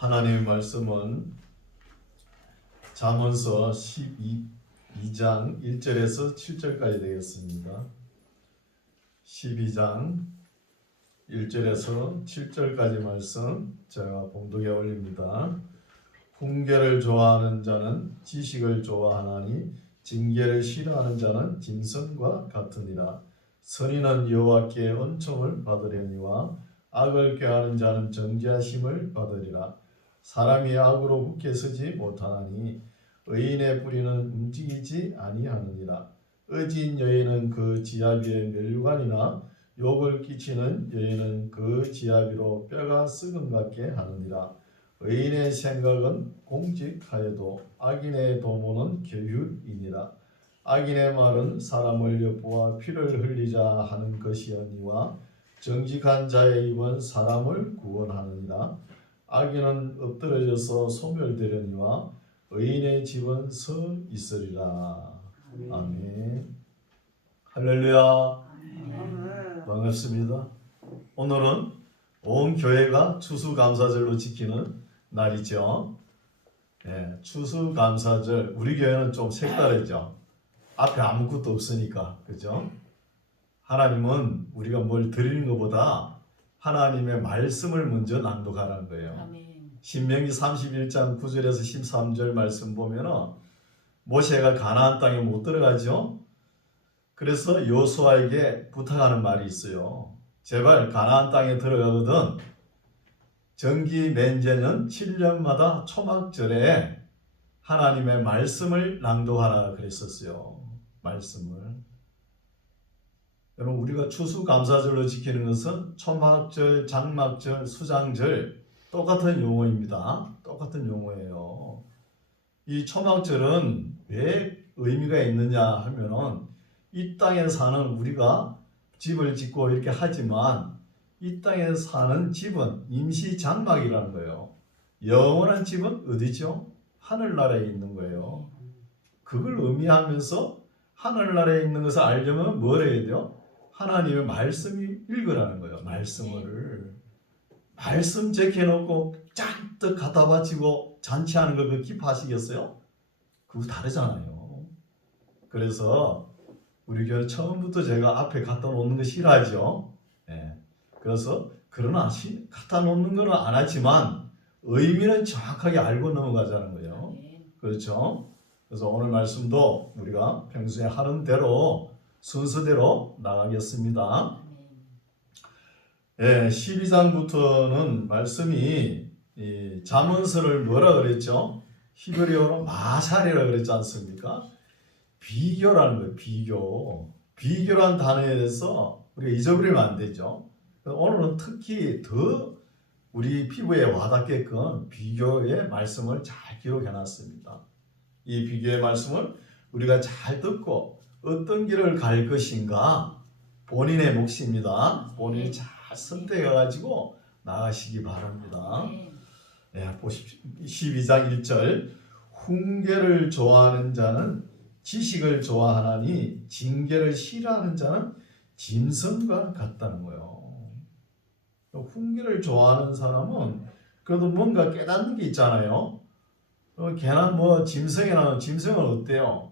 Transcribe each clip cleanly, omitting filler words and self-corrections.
하나님의 말씀은 잠언서 12장 1절에서 7절까지 되겠습니다. 12장 1절에서 7절까지 말씀 제가 봉독에 올립니다. 훈계를 좋아하는 자는 지식을 좋아하나니 징계를 싫어하는 자는 짐승과 같으니라. 선인은 여호와께 은총을 받으려니와 악을 꾀하는 자는 정죄하심을 받으리라. 사람이 악으로 굳게 서지 못하나니 의인의 뿌리는 움직이지 아니하느니라. 의진 여인은 그 지아비의 멸류관이나 욕을 끼치는 여인은 그 지아비로 뼈가 썩은 같게 하느니라. 의인의 생각은 공직하여도 악인의 도모는 계율이니라. 악인의 말은 사람을 엿보아 피를 흘리자 하는 것이었니와 정직한 자의 입은 사람을 구원하느니라. 악인은 엎드러져서 소멸되려니와 의인의 집은 서 있으리라. 아멘. 할렐루야. 반갑습니다. 오늘은 온 교회가 추수감사절로 지키는 날이죠. 추수감사절, 우리 교회는 좀 색다르죠. 앞에 아무것도 없으니까, 그죠? 하나님은 우리가 뭘 드리는 것보다 하나님의 말씀을 먼저 낭독하라는 거예요. 아멘. 신명기 31장 9절에서 13절 말씀 보면은 모세가 가나안 땅에 못 들어가죠. 그래서 여호수아에게 부탁하는 말이 있어요. 제발 가나안 땅에 들어가거든 정기 맹제년 7년마다 초막절에 하나님의 말씀을 낭독하라 그랬었어요. 말씀을. 여러분, 우리가 추수감사절로 지키는 것은 초막절, 장막절, 수장절 똑같은 용어입니다. 똑같은 용어예요. 이 초막절은 왜 의미가 있느냐 하면은 이 땅에 사는 우리가 집을 짓고 이렇게 하지만 이 땅에 사는 집은 임시 장막이라는 거예요. 영원한 집은 어디죠? 하늘나라에 있는 거예요. 그걸 의미하면서 하늘나라에 있는 것을 알려면 뭘 해야 돼요? 하나님의 말씀이 읽으라는 거예요. 말씀을. 말씀 제껴놓고 잔뜩 갖다 바치고 잔치하는 거 그거 기뻐하시겠어요? 그거 다르잖아요. 그래서 우리 교회 처음부터 제가 앞에 갖다 놓는 거 싫어하죠. 그래서 그러나 갖다 놓는 거는 안 하지만 의미는 정확하게 알고 넘어가자는 거예요. 그렇죠? 그래서 오늘 말씀도 우리가 평소에 하는 대로 순서대로 나가겠습니다. 12장부터는 말씀이 잠언서를 뭐라 그랬죠? 히브리어로 마샬이라 그랬지 않습니까? 비교라는 거예요. 비교. 비교란 단어에 대해서 우리가 잊어버리면 안 되죠. 오늘은 특히 더 우리 피부에 와닿게끔 비교의 말씀을 잘 기록해놨습니다. 이 비교의 말씀을 우리가 잘 듣고 어떤 길을 갈 것인가 본인의 몫입니다. 본인이 잘 선택해가지고 나가시기 바랍니다. 보십시오. 12장 1절 훈계를 좋아하는 자는 지식을 좋아하나니 징계를 싫어하는 자는 짐승과 같다는 거예요. 훈계를 좋아하는 사람은 그래도 뭔가 깨닫는 게 있잖아요. 걔는 짐승은 어때요?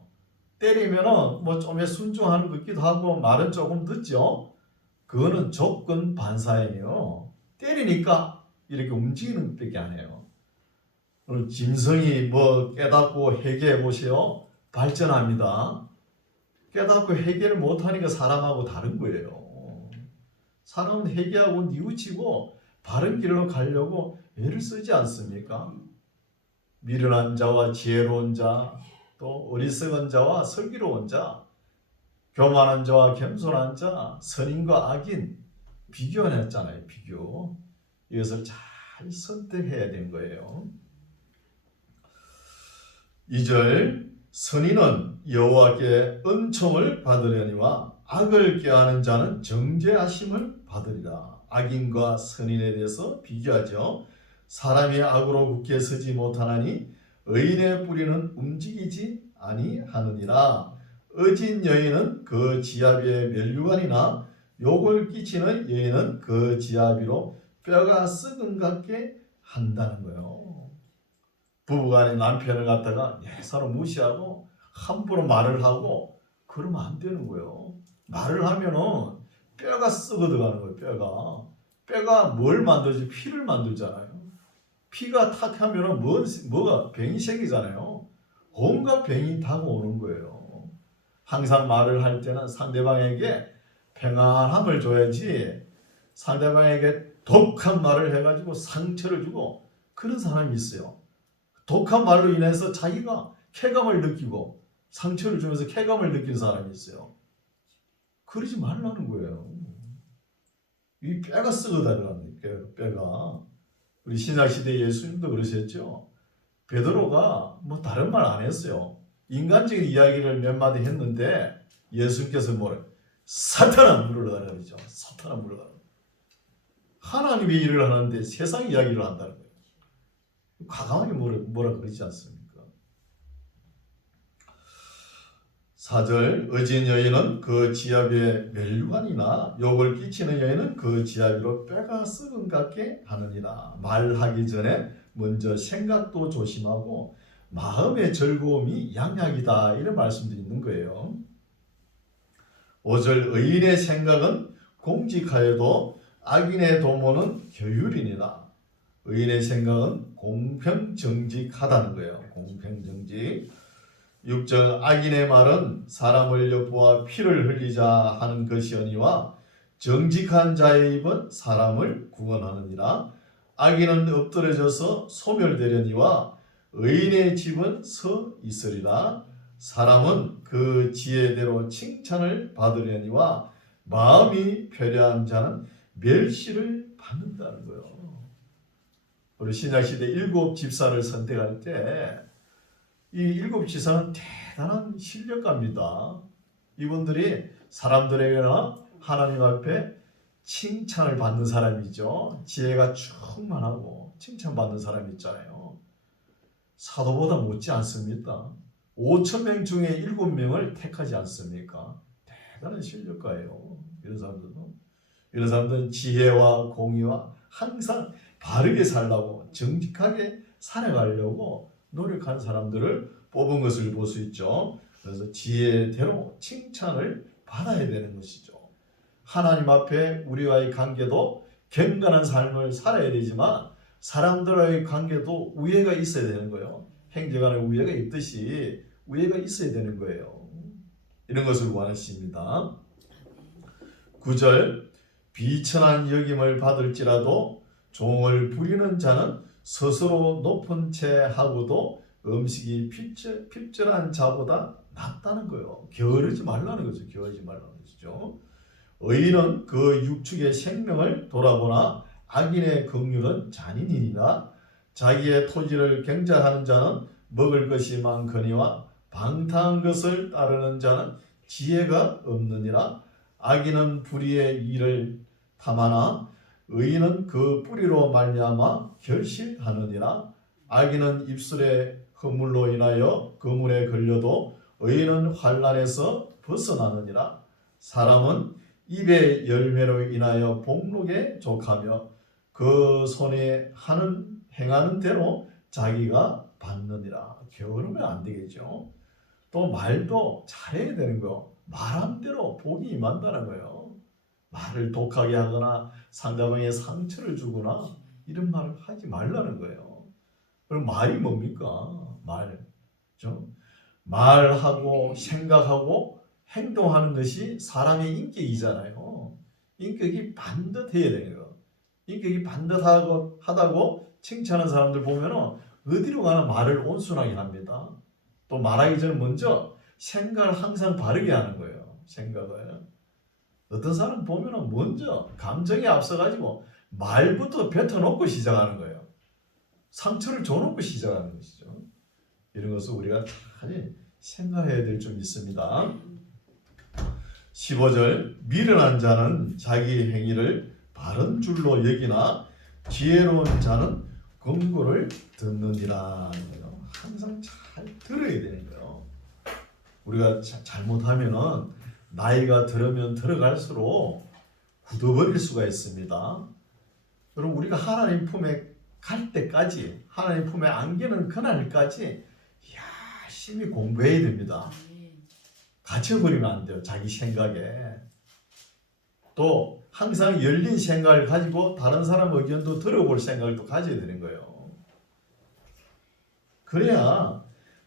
때리면은 좀 순종하는 것 같기도 하고 말은 조금 듣죠. 그거는 조건 반사예요. 때리니까 이렇게 움직이는 것밖에 안 해요. 오늘 짐승이 깨닫고 회개해 보세요. 발전합니다. 깨닫고 회개를 못하니까 사람하고 다른 거예요. 사람은 회개하고 뉘우치고 바른 길로 가려고 애를 쓰지 않습니까? 미련한 자와 지혜로운 자, 또 어리석은 자와 슬기로운 자, 교만한 자와 겸손한 자, 선인과 악인 비교했잖아요. 비교. 이것을 잘 선택해야 되는 거예요. 2절 선인은 여호와께 은총을 받으려니와 악을 꾀하는 자는 정죄하심을 받으리라. 악인과 선인에 대해서 비교하죠. 사람이 악으로 굳게 서지 못하나니 의인의 뿌리는 움직이지 아니하느니라. 의진 여인은 그 지아비의 멸류관이나 욕을 끼치는 여인은 그 지아비로 뼈가 썩은 같게 한다는 거예요. 부부간에 남편을 갖다가 서로 무시하고 함부로 말을 하고 그러면 안 되는 거예요. 말을 하면은 뼈가 썩어 들어가는 거예요. 뼈가 뭘 만들지? 피를 만들잖아요. 피가 탁 하면은 뭐가 병이 생기잖아요. 온갖 병이 다가오는 거예요. 항상 말을 할 때는 상대방에게 평안함을 줘야지 상대방에게 독한 말을 해가지고 상처를 주고 그런 사람이 있어요. 독한 말로 인해서 자기가 쾌감을 느끼고 상처를 주면서 쾌감을 느끼는 사람이 있어요. 그러지 말라는 거예요. 이 뼈가 썩어 들어가는 거예요. 뼈가. 우리 신약시대 예수님도 그러셨죠. 베드로가 뭐 다른 말 안 했어요. 인간적인 이야기를 몇 마디 했는데 예수님께서 뭐래? 사탄아 물러가라 그러죠. 사탄아 물러가라. 하나님의 일을 하는데 세상 이야기를 한다는 거예요. 과감하게 뭐라 그러지 않습니까? 4절 어진 여인은 그 지압에 멸류관이나 욕을 끼치는 여인은 그 지압으로 뼈가 썩은 같게 하느니라. 말하기 전에 먼저 생각도 조심하고 마음의 즐거움이 양약이다 이런 말씀도 있는 거예요. 5절 의인의 생각은 공직하여도 악인의 도모는 교율이니라. 의인의 생각은 공평정직하다는 거예요. 공평정직. 6절 악인의 말은 사람을 엿보아 피를 흘리자 하는 것이오니와 정직한 자의 입은 사람을 구원하느니라. 악인은 엎드려져서 소멸되려니와 의인의 집은 서 있으리라. 사람은 그 지혜대로 칭찬을 받으려니와 마음이 표려한 자는 멸시를 받는다는 거예요. 우리 신약시대 7 집사를 선택할 때 이 7 집사는 대단한 신력가입니다. 이분들이 사람들에게나 하나님 앞에 칭찬을 받는 사람이죠. 지혜가 충만하고 칭찬받는 사람이 있잖아요. 사도보다 못지 않습니다. 5,000명 중에 7명을 택하지 않습니까? 대단한 신력가예요. 이런 사람들은 지혜와 공의와 항상 바르게 살라고 정직하게 살아가려고 노력한 사람들을 뽑은 것을 볼 수 있죠. 그래서 지혜대로 칭찬을 받아야 되는 것이죠. 하나님 앞에 우리와의 관계도 경건한 삶을 살아야 되지만 사람들과의 관계도 우애가 있어야 되는 거예요. 형제간에 우애가 있듯이 우애가 있어야 되는 거예요. 이런 것을 원하십니다. 9절 비천한 여김을 받을지라도 종을 부리는 자는 스스로 높은 채 하고도 음식이 필절한 자보다 낫다는 거예요. 게으르지 말라는 거죠. 게으르지 말라는 것이죠. 의인은 그 육축의 생명을 돌아보나 악인의 긍휼은 잔인이니라. 자기의 토지를 경작하는 자는 먹을 것이 많거니와 방탕한 것을 따르는 자는 지혜가 없느니라. 악인은 불의의 일을 탐하나 의인은 그 뿌리로 말미암아 결실하느니라. 악인은 입술의 허물로 인하여 그물에 걸려도 의인은 환난에서 벗어나느니라. 사람은 입의 열매로 인하여 복록에 족하며 그 손에 행하는 대로 자기가 받느니라. 게으르면 안 되겠죠. 또 말도 잘해야 되는 거. 말한 대로 복이 임한다는 거예요. 말을 독하게 하거나 상대방에 상처를 주거나 이런 말을 하지 말라는 거예요. 그럼 말이 뭡니까? 말하고 생각하고 행동하는 것이 사람의 인격이잖아요. 인격이 반듯해야 돼요. 인격이 반듯하다고 칭찬하는 사람들 보면 어디로 가나 말을 온순하게 합니다. 또 말하기 전에 먼저 생각을 항상 바르게 하는 거예요. 생각을. 어떤 사람 보면 먼저 감정에 앞서가지고 말부터 뱉어놓고 시작하는 거예요. 상처를 줘놓고 시작하는 것이죠. 이런 것을 우리가 잘 생각해야 될 점 있습니다. 15절 미련한 자는 자기 행위를 바른 줄로 여기나 지혜로운 자는 긍고를 듣느니라. 항상 잘 들어야 되는 거예요. 우리가 잘못하면은 나이가 들으면 들어갈수록 굳어버릴 수가 있습니다. 여러분 우리가 하나님 품에 갈 때까지, 하나님 품에 안기는 그날까지 열심히 공부해야 됩니다. 갇혀버리면 안 돼요. 자기 생각에. 또 항상 열린 생각을 가지고 다른 사람 의견도 들어볼 생각을 또 가져야 되는 거예요. 그래야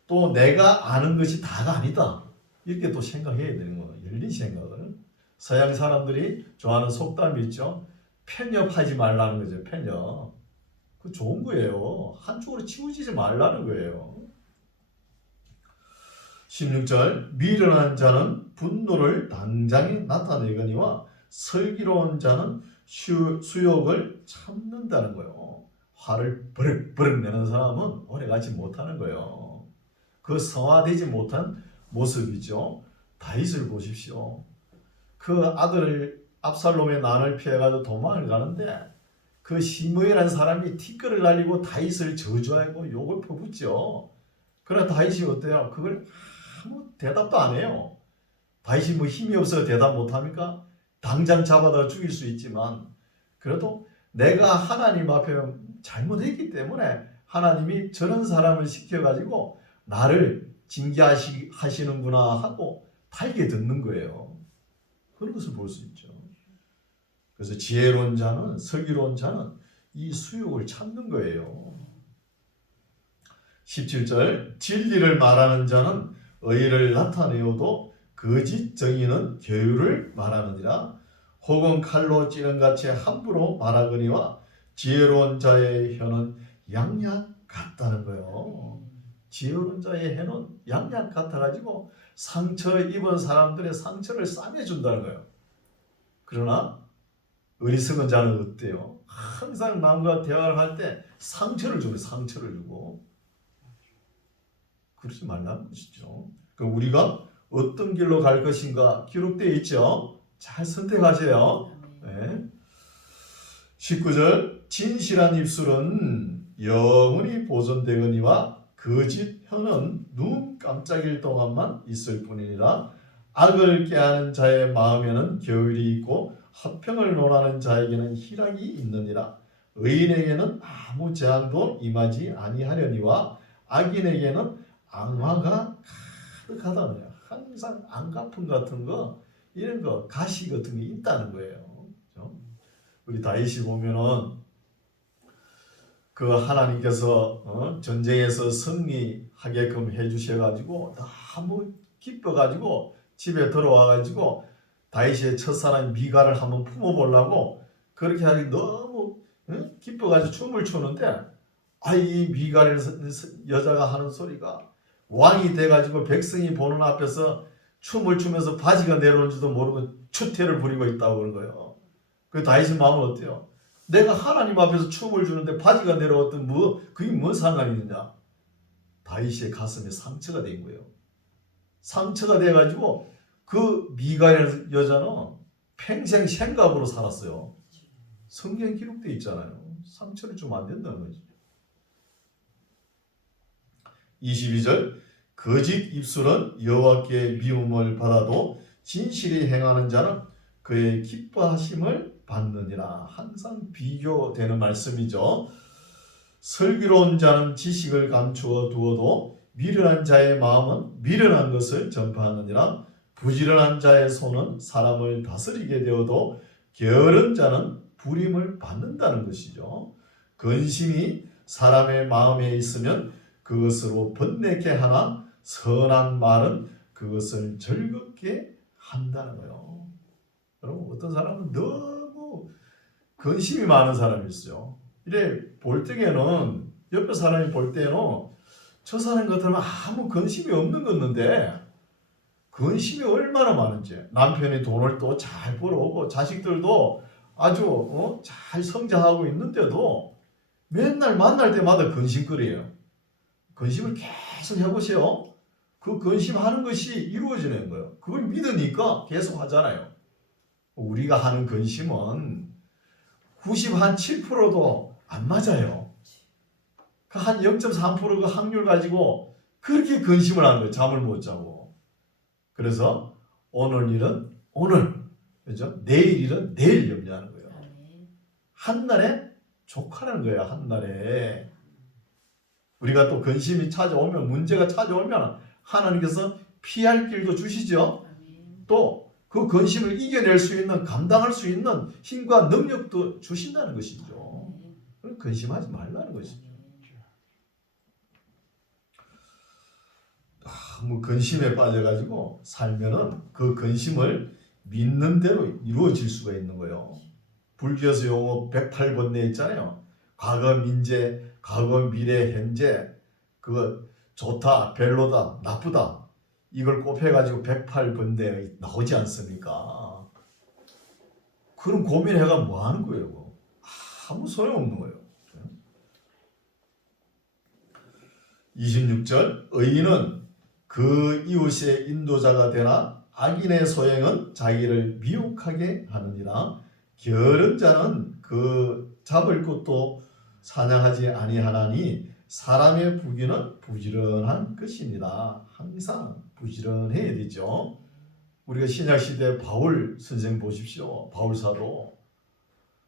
또 내가 아는 것이 다가 아니다, 이렇게 또 생각해야 되는 거예요. 열린 생각을. 서양 사람들이 좋아하는 속담이 있죠. 편협하지 말라는 거죠. 편협. 그 좋은 거예요. 한쪽으로 치우치지 말라는 거예요. 16절, 미련한 자는 분노를 당장에 나타내거니와 슬기로운 자는 수욕을 참는다는 거예요. 화를 버럭버럭 내는 사람은 오래가지 못하는 거예요. 그 성화되지 못한 모습이죠. 다윗을 보십시오. 그 아들 압살롬의 난을 피해가지고 도망을 가는데 그 시므이라는 사람이 티끌을 날리고 다윗을 저주하고 욕을 퍼붓죠. 그러나 다윗이 어때요? 그걸 아무 대답도 안 해요. 다윗이 뭐 힘이 없어서 대답 못합니까? 당장 잡아다 죽일 수 있지만 그래도 내가 하나님 앞에 잘못했기 때문에 하나님이 저런 사람을 시켜가지고 나를 징계하시는구나 하고 달게 듣는 거예요. 그런 것을 볼 수 있죠. 그래서 지혜로운 자는, 슬기로운 자는 이 수욕을 참는 거예요. 17절, 진리를 말하는 자는 의를 나타내어도 거짓 정의는 교율을 말하느니라. 혹은 칼로 찌는 같이 함부로 말하거니와 지혜로운 자의 혀는 양약 같다는 거예요. 지혜로운 자의 혀는 양약 같아가지고 상처 입은 사람들의 상처를 싸매준다는 거예요. 그러나 어리석은 자는 어때요? 항상 남과 대화를 할 때 상처를 주고, 상처를 주고. 그러지 말라는 것이죠. 그럼 우리가 어떤 길로 갈 것인가 기록되어 있죠. 잘 선택하세요. 네. 19절, 진실한 입술은 영원히 보존되거니와 거짓 혀는 눈 깜짝일 동안만 있을 뿐이니라. 악을 꾀하는 자의 마음에는 교율이 있고 화평을 논하는 자에게는 희락이 있느니라. 의인에게는 아무 재앙도 임하지 아니하려니와 악인에게는 악마가 가득하다는 거예요. 항상 안갚음 같은 거, 이런 거, 가시 같은 게 있다는 거예요. 그렇죠? 우리 다윗이 보면은 그 하나님께서 전쟁에서 승리하게끔 해주셔가지고 너무 기뻐가지고 집에 들어와가지고 다윗의 첫사랑 미갈을 한번 품어보려고 그렇게 하기 너무 기뻐가지고 춤을 추는데, 이 미갈 여자가 하는 소리가 왕이 돼가지고 백성이 보는 앞에서 춤을 추면서 바지가 내려오는지도 모르고 추태를 부리고 있다고 그런 거예요. 그 다윗의 마음은 어때요? 내가 하나님 앞에서 춤을 추는데 바지가 내려왔던 그게 뭔 상관이 있느냐? 다윗의 가슴에 상처가 된 거예요. 상처가 돼가지고 그 미갈이라는 여자는 평생 생갑으로 살았어요. 성경에 기록되어 있잖아요. 상처를 주면 안 된다는 거죠. 22절, 거짓 입술은 여호와께 미움을 받아도 진실이 행하는 자는 그의 기뻐하심을 받느니라. 항상 비교되는 말씀이죠. 슬기로운 자는 지식을 감추어 두어도 미련한 자의 마음은 미련한 것을 전파하느니라. 부지런한 자의 손은 사람을 다스리게 되어도 게으른 자는 부림을 받는다는 것이죠. 근심이 사람의 마음에 있으면 그것으로 번뇌케 하나 선한 말은 그것을 즐겁게 한다는 거예요. 여러분, 어떤 사람은 너무 근심이 많은 사람이 있어요. 이래 볼 때에는, 옆에 사람이 볼 때는 저 사람 같으면 아무 근심이 없는 건데, 근심이 얼마나 많은지. 남편이 돈을 또 잘 벌어오고 자식들도 아주 잘 성장하고 있는데도 맨날 만날 때마다 근심거려요. 근심을 계속 해보세요. 그 근심하는 것이 이루어지는 거예요. 그걸 믿으니까 계속 하잖아요. 우리가 하는 근심은 97%도 안 맞아요. 그 한 0.3% 그 확률 가지고 그렇게 근심을 하는 거예요. 잠을 못 자고. 그래서 오늘 일은 오늘, 그죠? 내일 일은 내일 염려하는 거예요. 한날에 족하는 거야, 한날에. 우리가 또 근심이 찾아오면, 문제가 찾아오면 하나님께서 피할 길도 주시죠. 또 그 근심을 이겨낼 수 있는, 감당할 수 있는 힘과 능력도 주신다는 것이죠. 근심하지 말라는 것이죠. 너무 근심에 빠져가지고 살면은 그 근심을 믿는 대로 이루어질 수가 있는 거예요. 불교에서 용어 108번뇌 있잖아요. 과거, 민재, 과거, 미래, 현재. 그거 좋다, 별로다, 나쁘다. 이걸 곱해가지고 108번뇌 나오지 않습니까? 그런 고민해가 뭐 하는 거예요? 아무 소용없는 거예요. 26절, 의인은 그 이웃의 인도자가 되나 악인의 소행은 자기를 미혹하게 하느니라. 게으른 자는 그 잡을 것도 사냥하지 아니하나니 사람의 부귀는 부지런한 것입니다. 항상 부지런해야 되죠. 우리가 신약시대 바울 선생 보십시오. 바울 사도.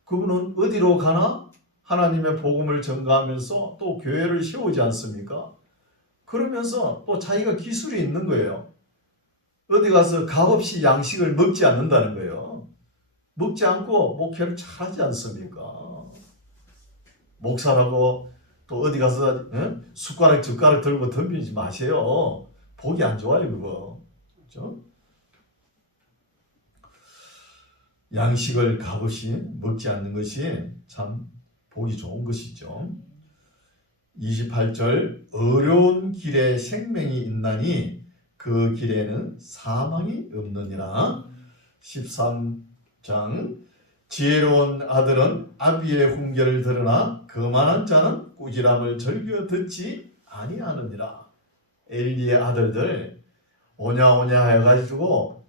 그분은 어디로 가나 하나님의 복음을 전가하면서 또 교회를 세우지 않습니까? 그러면서 또 자기가 기술이 있는 거예요. 어디 가서 값없이 양식을 먹지 않는다는 거예요. 먹지 않고 목회를 잘하지 않습니까? 목사라고 또 어디 가서 숟가락 젓가락 들고 덤비지 마세요. 보기 안 좋아요, 그거. 그렇죠? 양식을 값없이 먹지 않는 것이 참 보기 좋은 것이죠. 28절, 어려운 길에 생명이 있나니 그 길에는 사망이 없느니라. 13장, 지혜로운 아들은 아비의 훈계를 들으나 거만한 자는 꾸지람을 즐겨 듣지 아니하느니라. 엘리의 아들들 오냐오냐 해가지고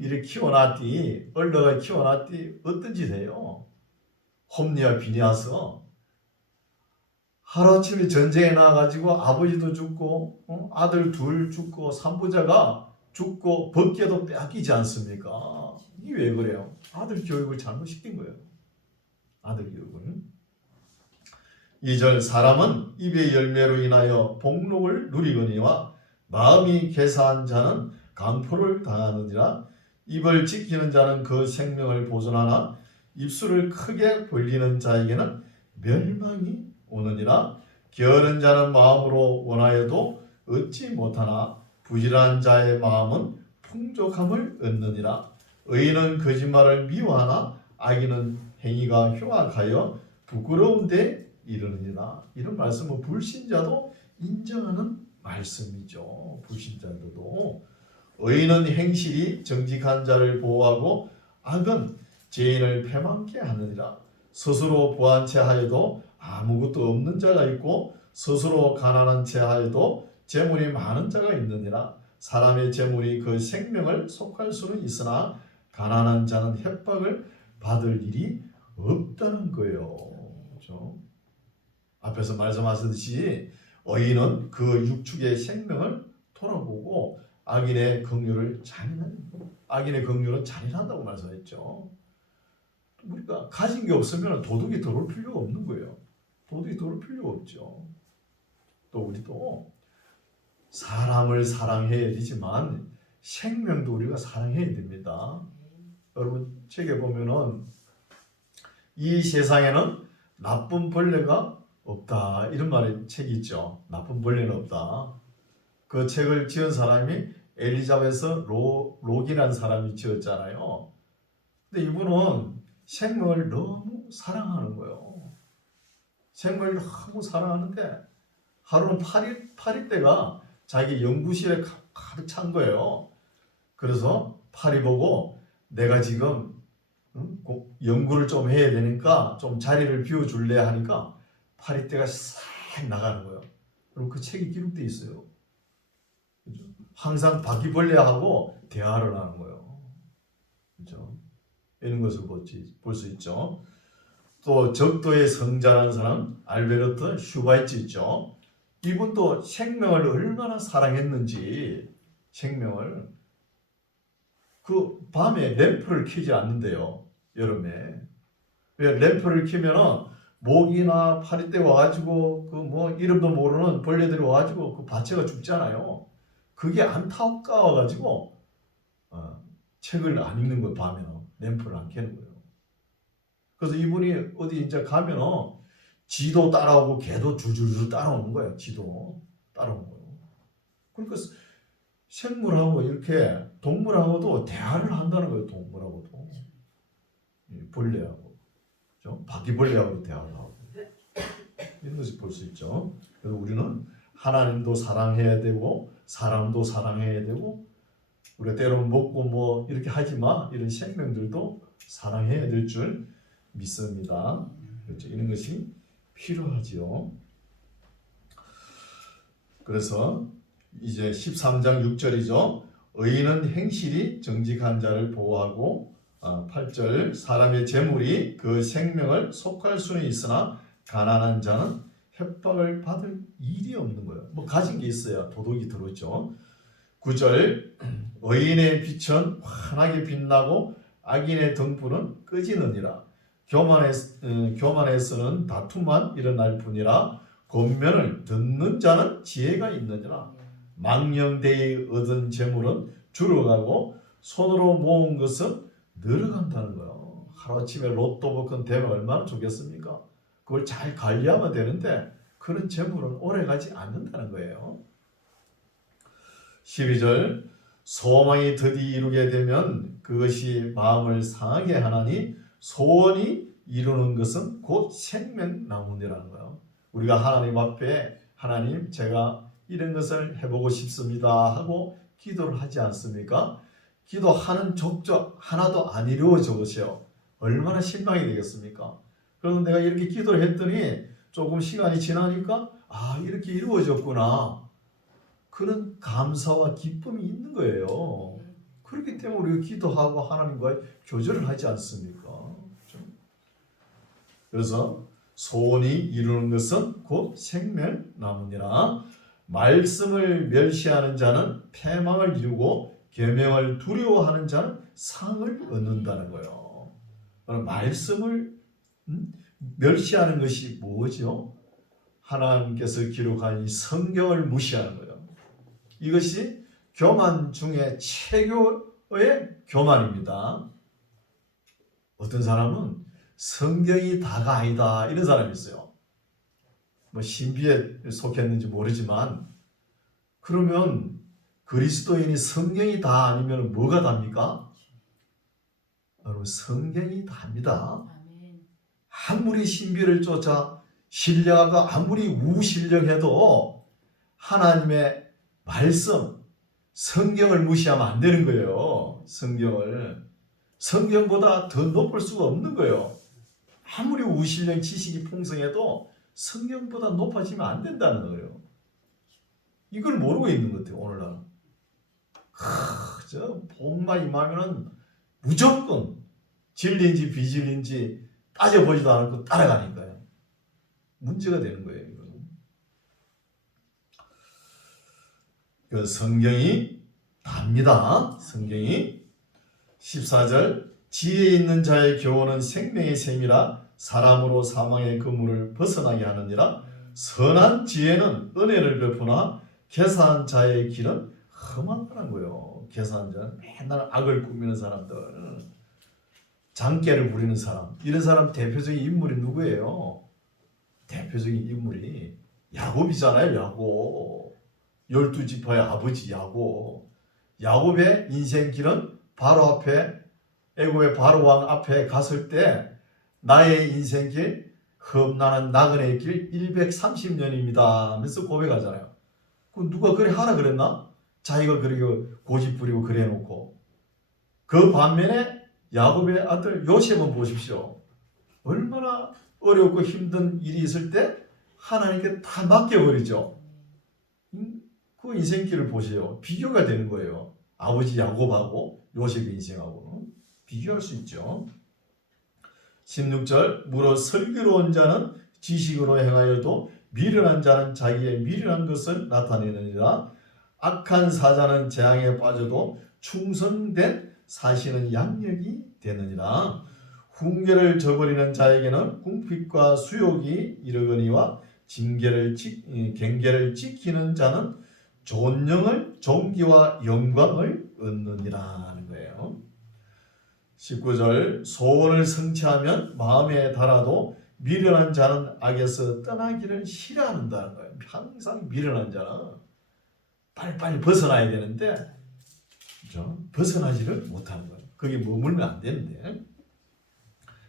이렇게 키워놨디, 얼려가 키워놨디 어떤 짓 해요? 홈리와 비니아스 하루아침에 전쟁에 나가지고 아버지도 죽고 아들 둘 죽고 산부자가 죽고 법궤도 빼앗기지 않습니까? 이게 왜 그래요? 아들 교육을 잘못시킨 거예요. 아들 교육을. 2절, 사람은 입의 열매로 인하여 복록을 누리거니와 마음이 개사한 자는 강포를 당하느니라. 입을 지키는 자는 그 생명을 보존하나 입술을 크게 벌리는 자에게는 멸망이 오느니라. 게으른 자는 마음으로 원하여도 얻지 못하나 부지런한 자의 마음은 풍족함을 얻느니라. 의인은 거짓말을 미워하나 악인은 행위가 흉악하여 부끄러운 데 이르느니라. 이런 말씀은 불신자도 인정하는 말씀이죠. 불신자들도. 의인은 행실이 정직한 자를 보호하고 악은 죄인을 패망케 하느니라. 스스로 부한 채 하여도 아무것도 없는 자가 있고 스스로 가난한 채 하여도 재물이 많은 자가 있느니라. 사람의 재물이 그 생명을 속할 수는 있으나 가난한 자는 협박을 받을 일이 없다는 거예요. 그렇죠? 앞에서 말씀하셨듯이 의인은 그 육축의 생명을 돌아보고 악인의 긍휼은 잔인한다고 말씀했죠. 우리가 가진 게 없으면 도둑이 들어올 필요가 없는 거예요. 도둑이 들어올 필요가 없죠. 또 우리도 사람을 사랑해야 되지만 생명도 우리가 사랑해야 됩니다. 여러분 책에 보면은 이 세상에는 나쁜 벌레가 없다 이런 말의 책이 있죠. 나쁜 벌레는 없다. 그 책을 지은 사람이 엘리자베스 록이라는 사람이 지었잖아요. 근데 이분은 생명을 너무 사랑하는 거예요. 생명을 너무 사랑하는데 하루는 파리 때가 자기 연구실에 가득 찬 거예요. 그래서 파리 보고 내가 지금 연구를 좀 해야 되니까 좀 자리를 비워줄래 하니까 파리 때가 싹 나가는 거예요. 그리고 그 책이 기록되어 있어요. 그렇죠? 항상 바퀴벌레하고 대화를 하는 거예요. 그렇죠? 이런 것을 볼 수 있죠. 또 적도의 성자라는 사람 알베르트 슈바이츠 있죠. 이분도 생명을 얼마나 사랑했는지 생명을 그 밤에 램프를 켜지 않는데요. 여름에 왜 램프를 켜면은 모기나 파리떼 와가지고 그 뭐 이름도 모르는 벌레들이 와가지고 그 밭에가 죽잖아요. 그게 안타까워가지고 책을 안 읽는 거예요. 밤에는 램프를 안 켜는 거예요. 그래서 이분이 어디 이제 가면은 지도 따라오고 개도 줄줄줄 따라오는 거예요. 지도 따라오는 거예요. 그러니까 생물하고 이렇게 동물하고도 대화를 한다는 거예요. 동물하고도 벌레하고 바퀴벌레하고도 대화를 하고 이런 것을 볼 수 있죠. 그래서 우리는 하나님도 사랑해야 되고 사람도 사랑해야 되고 우리가 때로는 먹고 뭐 이렇게 하지만 이런 생명들도 사랑해야 될 줄 믿습니다. 그렇죠? 이런 것이 필요하지요. 그래서 이제 13장 6절이죠. 의인은 행실이 정직한 자를 보호하고 8절 사람의 재물이 그 생명을 속할 수는 있으나 가난한 자는 협박을 받을 일이 없는 거예요. 뭐 가진 게 있어야 도덕이 들어오죠. 9절 의인의 빛은 환하게 빛나고 악인의 등불은 꺼지느니라. 교만에서는 다툼만 일어날 뿐이라 권면을 듣는 자는 지혜가 있느니라. 망령되이 얻은 재물은 줄어가고 손으로 모은 것은 늘어간다는 거예요. 하루아침에 로또 복권 되면 얼마나 좋겠습니까? 그걸 잘 관리하면 되는데 그런 재물은 오래가지 않는다는 거예요. 12절 소망이 드디 이루게 되면 그것이 마음을 상하게 하나니 소원이 이루는 것은 곧 생명나무니라는 거예요. 우리가 하나님 앞에 하나님 제가 이런 것을 해보고 싶습니다 하고 기도를 하지 않습니까? 기도하는 족족 하나도 안 이루어져 보세요. 얼마나 실망이 되겠습니까? 그러면 내가 이렇게 기도를 했더니 조금 시간이 지나니까 이렇게 이루어졌구나. 그런 감사와 기쁨이 있는 거예요. 그렇기 때문에 우리가 기도하고 하나님과의 교제를 하지 않습니까? 그렇죠? 그래서 소원이 이루는 것은 곧 생명나무니라. 말씀을 멸시하는 자는 패망을 이루고 계명을 두려워하는 자는 상을 얻는다는 거예요. 말씀을 멸시하는 것이 뭐죠? 하나님께서 기록한 이 성경을 무시하는 거예요. 이것이 교만 중에 최고의 교만입니다. 어떤 사람은 성경이 다가 아니다 이런 사람이 있어요. 뭐 신비에 속했는지 모르지만 그러면 그리스도인이 성경이 다 아니면 뭐가 답니까? 여러분 성경이 답니다. 아무리 신비를 쫓아 신뢰하고 아무리 우신령해도 하나님의 말씀 성경을 무시하면 안 되는 거예요. 성경보다 더 높을 수가 없는 거예요. 아무리 우신령 지식이 풍성해도 성경보다 높아지면 안 된다는 거예요. 이걸 모르고 있는 것 같아요. 오늘날은 저 복만 임하면은 무조건 진리인지 비진리인지 따져보지도 않고 따라가니까요. 문제가 되는 거예요. 그 성경이 답니다. 성경이 14절 지혜 있는 자의 교훈은 생명의 셈이라 사람으로 사망의 그물을 벗어나게 하느니라. 선한 지혜는 은혜를 베푸나 계산한 자의 길은 험하다는 거예요. 계산한 자는 맨날 악을 꾸미는 사람들, 장깨를 부리는 사람, 이런 사람 대표적인 인물이 누구예요? 대표적인 인물이 야곱이잖아요. 야곱. 12지파의 아버지 야곱. 야곱의 인생길은 바로 앞에 애굽의 바로 왕 앞에 갔을 때 나의 인생길 험난한 나그네의 길 130년입니다 하면서 고백하잖아요. 그 누가 그래 하라 그랬나? 자기가 그렇게 고집 부리고 그래 놓고. 그 반면에 야곱의 아들 요셉은 보십시오. 얼마나 어렵고 힘든 일이 있을 때 하나님께 다 맡겨버리죠. 그 인생길을 보세요. 비교가 되는 거예요. 아버지 야곱하고 요셉의 인생하고는 비교할 수 있죠. 16절 무릇 슬기로운 자는 지식으로 행하여도 미련한 자는 자기의 미련한 것을 나타내느니라. 악한 사자는 재앙에 빠져도 충성된 사시는 양력이 되느니라. 궁계를 저버리는 자에게는 궁핍과 수욕이 이르거니와 경계를 지키는 자는 존영을 존귀와 영광을 얻느니라 하는 거예요. 19절 소원을 성취하면 마음에 달아도 미련한 자는 악에서 떠나기를 싫어한다는 거예요. 항상 미련한 자는 빨리빨리 벗어나야 되는데 그렇죠? 벗어나지를 못하는 거예요. 거기 머물면 안 되는데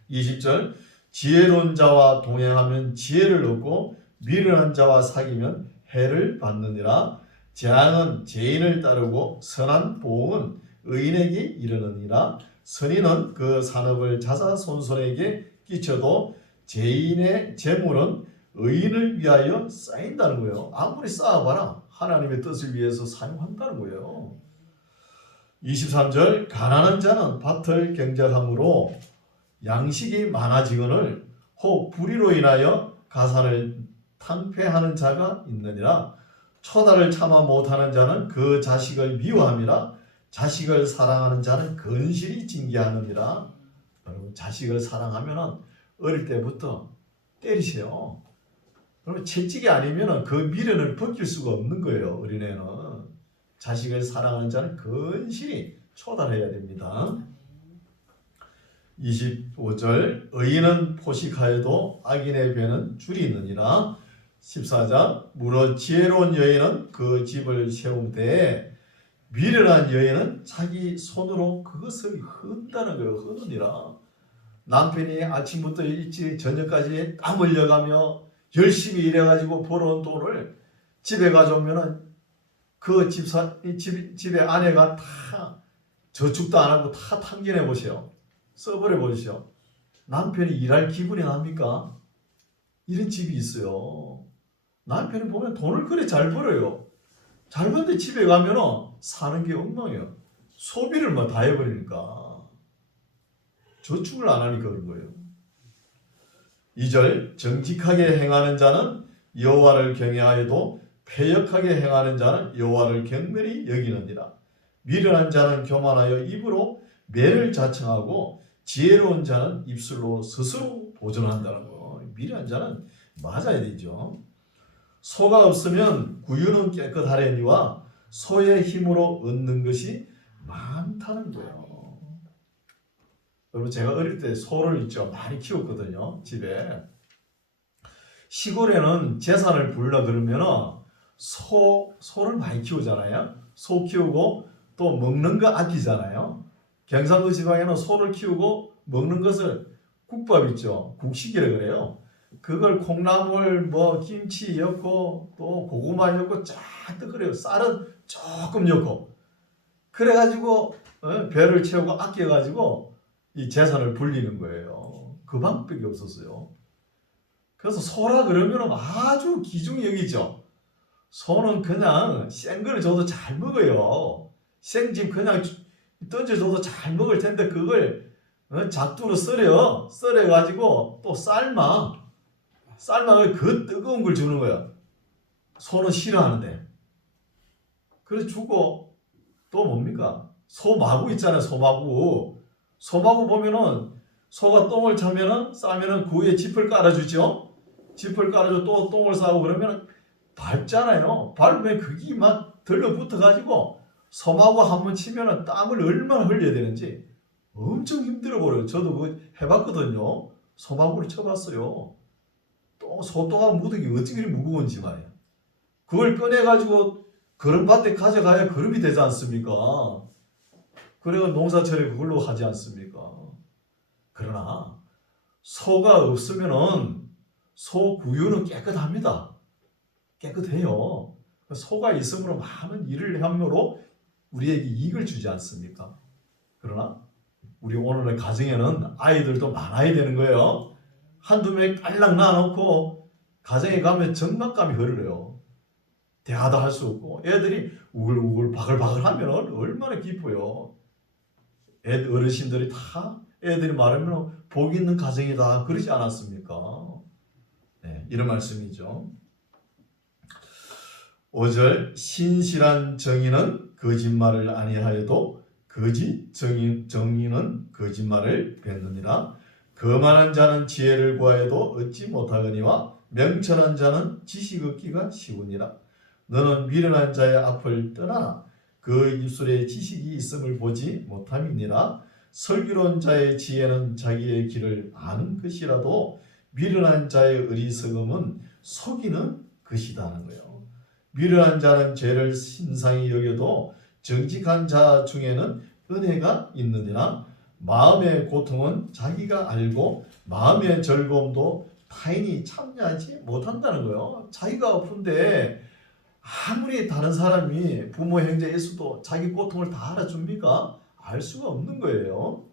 20절 지혜로운 자와 동행하면 지혜를 얻고 미련한 자와 사귀면 해를 받느니라. 재앙은 죄인을 따르고 선한 보응은 의인에게 이르느니라. 선인은 그 산업을 자자손손에게 끼쳐도 죄인의 재물은 의인을 위하여 쌓인다는 거예요. 아무리 쌓아봐라 하나님의 뜻을 위해서 사용한다는 거예요. 23절 가난한 자는 밭을 경작함으로 양식이 많아지거늘 혹 불의로 인하여 가산을 탕폐하는 자가 있느니라. 초다를 참아 못하는 자는 그 자식을 미워함이라. 자식을 사랑하는 자는 건실히 징계하느니라. 여러분 자식을 사랑하면 어릴 때부터 때리세요. 그러면 채찍이 아니면 그 미련을 벗길 수가 없는 거예요. 어린애는 자식을 사랑하는 자는 건실히 초달해야 됩니다. 25절 의인은 포식하여도 악인의 배는 줄이 있느니라. 14장 무릇 지혜로운 여인은 그 집을 세우되 미련한 여인은 자기 손으로 그것을 흔다는 거예요. 흔느니라. 남편이 아침부터 일찍 저녁까지 땀 흘려가며 열심히 일해가지고 벌어온 돈을 집에 가져오면은 그 집의 아내가 다 저축도 안 하고 다 탕진해 보세요. 써버려 보시오. 남편이 일할 기분이 납니까? 이런 집이 있어요. 남편이 보면 돈을 그래 잘 벌어요. 잘 버는데 집에 가면은 사는 게 엉망이에요. 소비를 막 다 해버리니까. 저축을 안 하니까 그런 거예요. 2절 정직하게 행하는 자는 여호와를 경외하여도 패역하게 행하는 자는 여호와를 경멸히 여기느니라. 미련한 자는 교만하여 입으로 매를 자청하고 지혜로운 자는 입술로 스스로 보존한다는 거. 미련한 자는 맞아야 되죠. 소가 없으면 구유는 깨끗하려니와 소의 힘으로 얻는 것이 많다는 거예요. 여러분 제가 어릴 때 소를 있죠 많이 키웠거든요. 집에 시골에는 제사를 부르려 그러면은 소를 많이 키우잖아요. 소 키우고 또 먹는 거 아끼잖아요. 경상도 지방에는 소를 키우고 먹는 것을 국밥 있죠. 국식이라 그래요. 그걸 콩나물 뭐 김치 엮고 또 고구마 엮고 쫙 끓여요. 쌀은 조금 엮고 그래가지고 배를 채우고 아껴가지고 이 재산을 불리는 거예요. 그 방법밖에 없었어요. 그래서 소라 그러면 아주 귀중히 여기죠. 소는 그냥 생거를 줘도 잘 먹어요. 생짐 그냥 던져줘도 잘 먹을 텐데 그걸 작두로 썰어가지고 또 삶아 그 뜨거운 걸 주는 거야. 소는 싫어하는데. 그래서 주고 또 뭡니까? 소마구 있잖아요. 소마구 보면은 소가 똥을 싸면은 그 위에 짚을 깔아주죠. 짚을 깔아줘 또 똥을 싸고 그러면은 밟잖아요. 밟으면 그게 막 들러붙어가지고 소마구 한번 치면은 땀을 얼마나 흘려야 되는지 엄청 힘들어 버려요. 저도 그거 해봤거든요. 소마구를 쳐봤어요. 소똥하고 묻은 게 어찌 그리 무거운지 말이야. 그걸 꺼내가지고 거름밭에 가져가야 거름이 되지 않습니까? 그래가 농사철에 그걸로 하지 않습니까? 그러나 소가 없으면은 소 구유는 깨끗합니다. 깨끗해요. 소가 있으므로 많은 일을 함으로 우리에게 이익을 주지 않습니까? 그러나 우리 오늘의 가정에는 아이들도 많아야 되는 거예요. 한두 명 깔랑 낳아놓고 가정에 가면 적막감이 흐르래요. 대화도 할 수 없고 애들이 우글우글 바글바글 하면 얼마나 기뻐요. 어르신들이 다 애들이 말하면 복 있는 가정이다 그러지 않았습니까? 네, 이런 말씀이죠. 5절 신실한 정의는 거짓말을 아니하여도 거짓 정의는 거짓말을 뱉느니라. 거만한 자는 지혜를 구하여도 얻지 못하거니와 명철한 자는 지식 얻기가 쉬우니라. 너는 미련한 자의 앞을 떠나라. 그 입술에 지식이 있음을 보지 못함이니라. 슬기로운 자의 지혜는 자기의 길을 아는 것이라도 미련한 자의 어리석음은 속이는 것이다는 거예요. 미련한 자는 죄를 심상히 여겨도 정직한 자 중에는 은혜가 있느니라. 마음의 고통은 자기가 알고 마음의 즐거움도 타인이 참여하지 못한다는 거예요. 자기가 아픈데 아무리 다른 사람이 부모 형제 있어도 자기 고통을 다 알아줍니까? 알 수가 없는 거예요.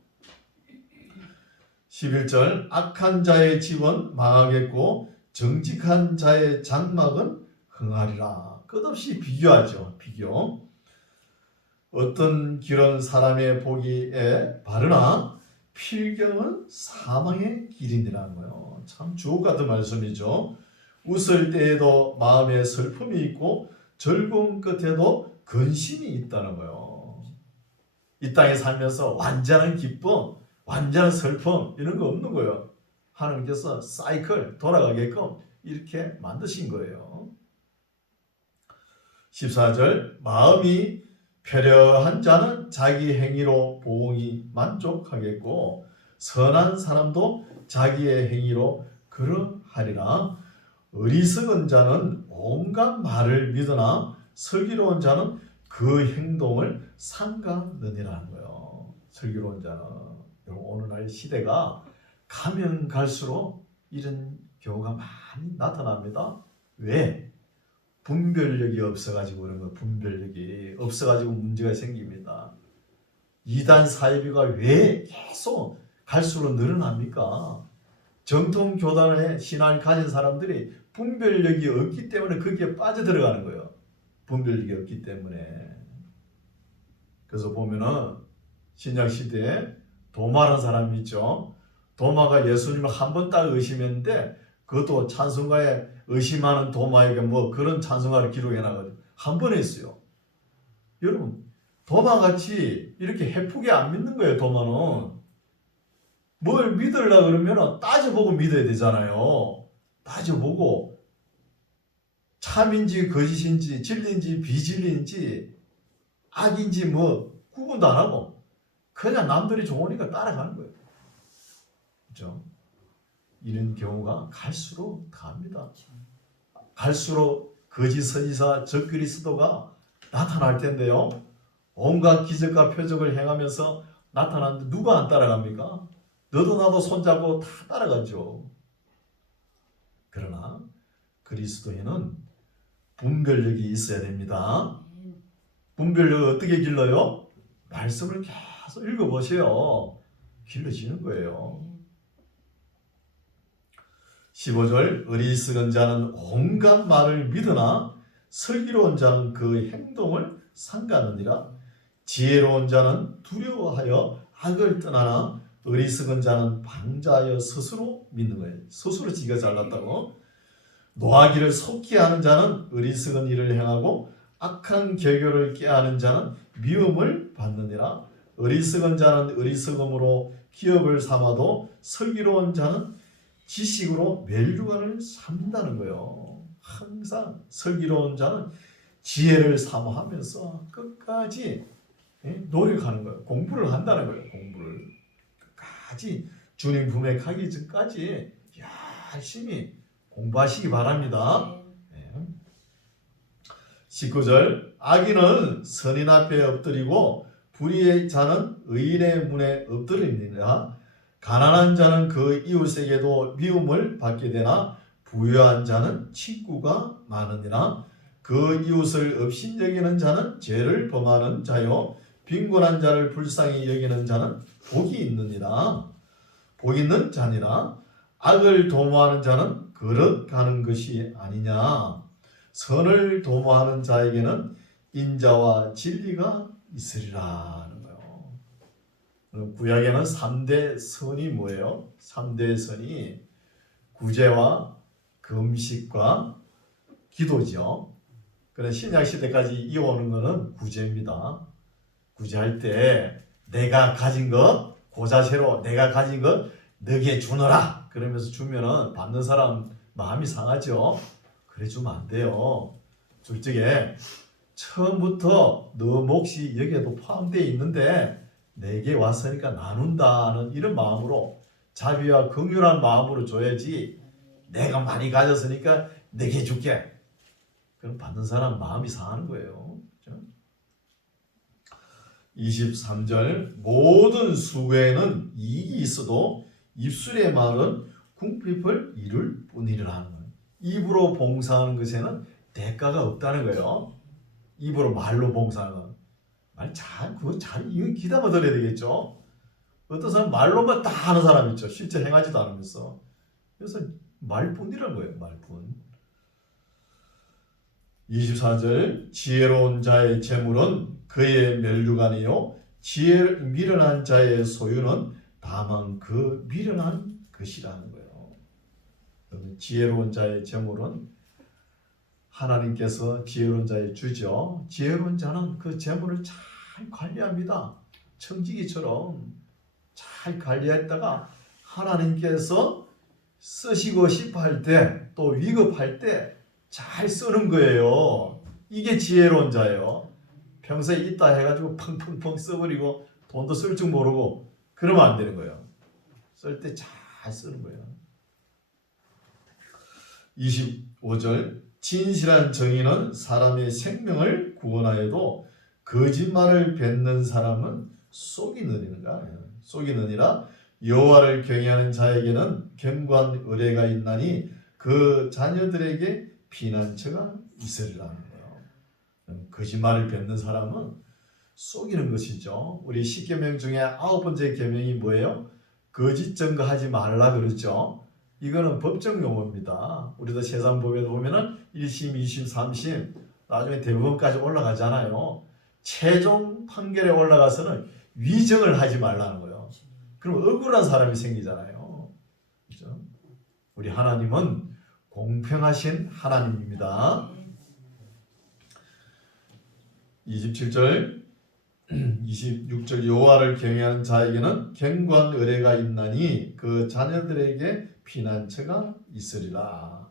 11절 악한 자의 집은 망하겠고 정직한 자의 장막은 흥하리라. 끝없이 비교하죠. 비교. 어떤 길은 사람의 보기에 바르나 필경은 사망의 길이니라는 거예요. 참 주옥 같은 말씀이죠. 웃을 때에도 마음에 슬픔이 있고 즐거움 끝에도 근심이 있다는 거예요. 이 땅에 살면서 완전한 기쁨, 완전한 슬픔 이런 거 없는 거예요. 하나님께서 사이클 돌아가게끔 이렇게 만드신 거예요. 14절 마음이 표려한 자는 자기 행위로 보응이 만족하겠고 선한 사람도 자기의 행위로 그러하리라. 어리석은 자는 온갖 말을 믿으나 슬기로운 자는 그 행동을 삼가느니라는 거예요. 슬기로운 자는 오늘날 시대가 가면 갈수록 이런 경우가 많이 나타납니다. 왜? 분별력이 없어가지고 그런 거예요. 분별력이 없어가지고 문제가 생깁니다. 이단 사이비가 왜 계속 갈수록 늘어납니까? 정통 교단의 신앙을 가진 사람들이 분별력이 없기 때문에 거기에 빠져들어가는 거예요. 분별력이 없기 때문에. 그래서 보면은 신약 시대에 도마라는 사람이 있죠. 도마가 예수님을 한 번 딱 의심했는데 그것도 찬송가에 의심하는 도마에게 뭐 그런 찬송가를 기록해놔가지고 한 번 했어요. 여러분 도마같이 이렇게 해프게 안 믿는 거예요. 도마는 뭘 믿으려고 그러면 따져보고 믿어야 되잖아요. 따져보고 참인지 거짓인지 진리인지 비진리인지 악인지 뭐 구분도 안 하고 그냥 남들이 좋으니까 따라가는 거예요. 그렇죠? 이런 경우가 갈수록 더합니다. 갈수록 거짓 선지자 적그리스도가 나타날 텐데요. 온갖 기적과 표적을 행하면서 나타나는데 누가 안 따라갑니까? 너도 나도 손잡고 다 따라가죠. 그러나 그리스도인은 분별력이 있어야 됩니다. 분별력을 어떻게 길러요? 말씀을 계속 읽어보세요. 길러지는 거예요. 15절 어리석은 자는 온갖 말을 믿으나 슬기로운 자는 그 행동을 삼가느니라. 지혜로운 자는 두려워하여 악을 떠나나 어리석은 자는 방자하여 스스로 믿는 거예요. 스스로 지가 잘났다고. 노하기를 속히 하는 자는 어리석은 일을 행하고 악한 계교를 깨하는 자는 미움을 받느니라. 어리석은 자는 어리석음으로 기업을 삼아도 슬기로운 자는 지식으로 멸류관을 삼는다는 거예요. 항상 슬기로운 자는 지혜를 사모하면서 끝까지 노력하는 거예요. 공부를 한다는 거예요. 공부를 끝까지 주님 품에 가기 전까지 열심히 공부하시기 바랍니다. 19절 악인은 선인 앞에 엎드리고 불의의 자는 의인의 문에 엎드리니라. 가난한 자는 그 이웃에게도 미움을 받게 되나 부유한 자는 친구가 많으니라. 그 이웃을 업신여기는 자는 죄를 범하는 자요 빈곤한 자를 불쌍히 여기는 자는 복이 있느니라. 복 있는 자니라. 악을 도모하는 자는 걸어가는 것이 아니냐. 선을 도모하는 자에게는 인자와 진리가 있으리라. 구약에는 3대 선이 뭐예요? 3대 선이 구제와 금식과 기도죠. 그래서 신약 시대까지 이어오는 것은 구제입니다. 구제할 때 내가 가진 것, 그 자세로 내가 가진 것 너게 주너라 그러면서 주면은 받는 사람 마음이 상하죠. 그래 주면 안 돼요. 줄 적에 처음부터 너 몫이 여기에도 포함되어 있는데 내게 왔으니까 나눈다는 이런 마음으로 자비와 긍휼한 마음으로 줘야지 내가 많이 가졌으니까 내게 줄게. 그럼 받는 사람 마음이 상하는 거예요. 23절 모든 수고에는 이익이 있어도 입술의 말은 궁핍을 이룰 뿐이라 하는 거예요. 입으로 봉사하는 것에는 대가가 없다는 거예요. 입으로 말로 봉사하는 거. 그거 잘 이거 귀담아 들어야 되겠죠. 어떤 사람 말로만 다 하는 사람 있죠. 실제 행하지도 않으면서. 그래서 말뿐이라는 거예요. 말뿐. 24절 지혜로운 자의 재물은 그의 멸류관이요 미련한 자의 소유는 다만 그 미련한 것이라는 거예요. 지혜로운 자의 재물은 하나님께서 지혜로운 자에 주죠. 지혜로운 자는 그 재물을 잘 관리합니다. 청지기처럼 잘 관리했다가 하나님께서 쓰시고 싶어 할 때 또 위급할 때 잘 쓰는 거예요. 이게 지혜로운 자예요. 평소에 있다 해가지고 펑펑펑 써버리고 돈도 쓸 줄 모르고 그러면 안 되는 거예요. 쓸 때 잘 쓰는 거예요. 25절 진실한 정의는 사람의 생명을 구원하여도 거짓말을 뱉는 사람은 속이느니라. 여호와를 경외하는 자에게는 경고한 의뢰가 있나니 그 자녀들에게 피난처가 있으리라는 거예요. 거짓말을 뱉는 사람은 속이는 것이죠. 우리 10계명 중에 9번째 계명이 뭐예요? 거짓 증거하지 말라 그러죠. 이거는 법정 용어입니다. 우리도 세상법에 보면은 1심, 2심, 3심 나중에 대법원까지 올라가잖아요. 최종 판결에 올라가서는 위증을 하지 말라는 거예요. 그럼 억울한 사람이 생기잖아요. 그렇죠? 우리 하나님은 공평하신 하나님입니다. 27절 26절 여호와를 경외하는 자에게는 견고한 의뢰가 있나니 그 자녀들에게 피난처가 있으리라.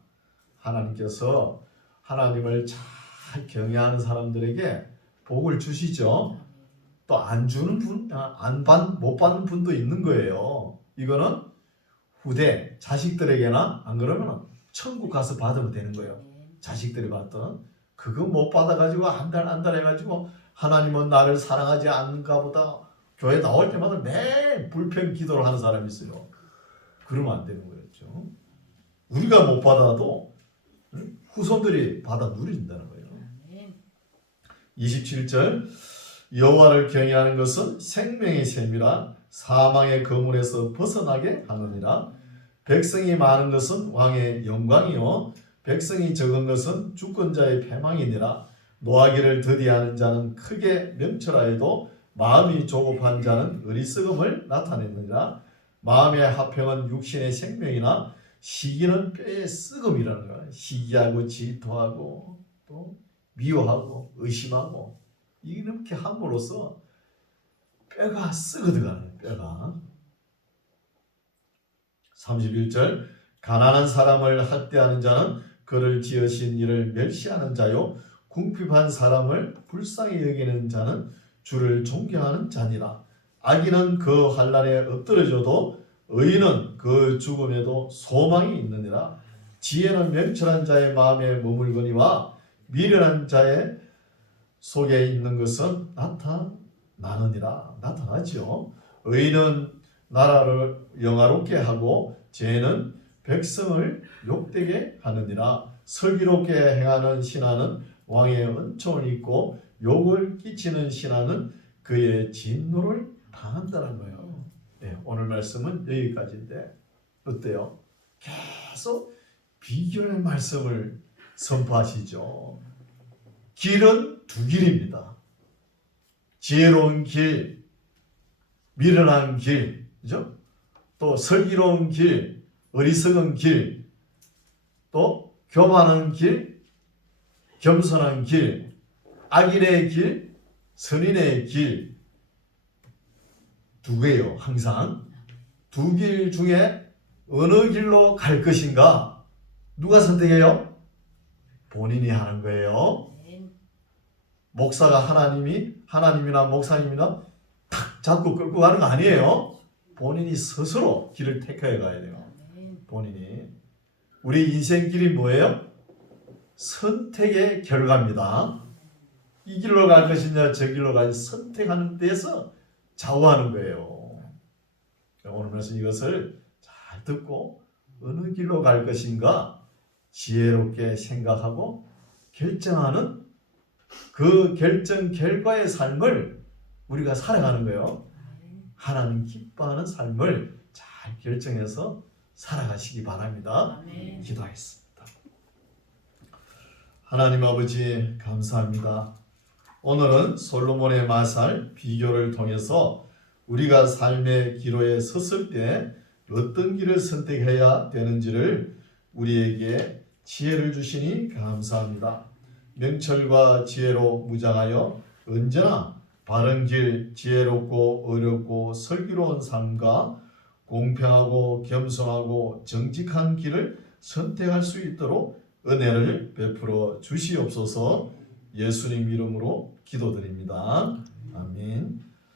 하나님께서 하나님을 잘 경외하는 사람들에게 복을 주시죠. 또 안 주는 분, 못 받는 분도 있는 거예요. 이거는 후대 자식들에게나 안 그러면 천국 가서 받으면 되는 거예요. 자식들이 받던 그거 못 받아가지고 한 달 해가지고 하나님은 나를 사랑하지 않는가 보다 교회 나올 때마다 매일 불평 기도를 하는 사람이 있어요. 그러면 안 되는 거였죠. 우리가 못 받아도 후손들이 받아 누린다는 거예요. 27절 여호와를 경외하는 것은 생명의 셈이라 사망의 거물에서 벗어나게 하느니라. 백성이 많은 것은 왕의 영광이요 백성이 적은 것은 주권자의 패망이니라. 노하기를 더디하는 자는 크게 명철하여도 마음이 조급한 자는 어리석음을 나타내느니라. 마음의 화평은 육신의 생명이나 시기는 뼈의 썩음이라는 거야. 시기하고 질투하고 또 미워하고 의심하고 이렇게 함으로써 뼈가 썩어 들어가는 거예요. 뼈가. 31절 가난한 사람을 학대하는 자는 그를 지으신 이를 멸시하는 자요 궁핍한 사람을 불쌍히 여기는 자는 주를 존경하는 자니라. 악인은 그 환난에 엎드려져도 의인은 그 죽음에도 소망이 있느니라. 지혜는 명철한 자의 마음에 머물거니와 미련한 자의 속에 있는 것은 나타나죠. 의인은 나라를 영화롭게 하고 죄는 백성을 욕되게 하느니라. 슬기롭게 행하는 신하는 왕의 은총을 입고 욕을 끼치는 신하는 그의 진노를 당한다는 거예요. 네, 오늘 말씀은 여기까지인데 어때요? 계속 비교의 말씀을 선포하시죠. 길은 두 길입니다. 지혜로운 길, 미련한 길, 그죠? 또 슬기로운 길, 어리석은 길, 또 교만한 길, 겸손한 길, 악인의 길, 선인의 길 두 개요. 항상 두 길 중에 어느 길로 갈 것인가? 누가 선택해요? 본인이 하는 거예요. 목사가 하나님이나 목사님이나 탁 잡고 끌고 가는 거 아니에요. 본인이 스스로 길을 택해 가야 돼요. 본인이. 우리 인생길이 뭐예요? 선택의 결과입니다. 이 길로 갈 것이냐 저 길로 갈 선택하는 데서 좌우하는 거예요. 오늘 말씀 이것을 잘 듣고 어느 길로 갈 것인가 지혜롭게 생각하고 결정하는 그 결정 결과의 삶을 우리가 살아가는 거예요. 하나님 기뻐하는 삶을 잘 결정해서 살아가시기 바랍니다. 기도하겠습니다. 하나님 아버지 감사합니다. 오늘은 솔로몬의 마살 비교를 통해서 우리가 삶의 기로에 섰을 때 어떤 길을 선택해야 되는지를 우리에게 지혜를 주시니 감사합니다. 명철과 지혜로 무장하여 언제나 바른 길, 지혜롭고 어렵고 슬기로운 삶과 공평하고 겸손하고 정직한 길을 선택할 수 있도록 은혜를 베풀어 주시옵소서. 예수님 이름으로 기도드립니다. 아멘.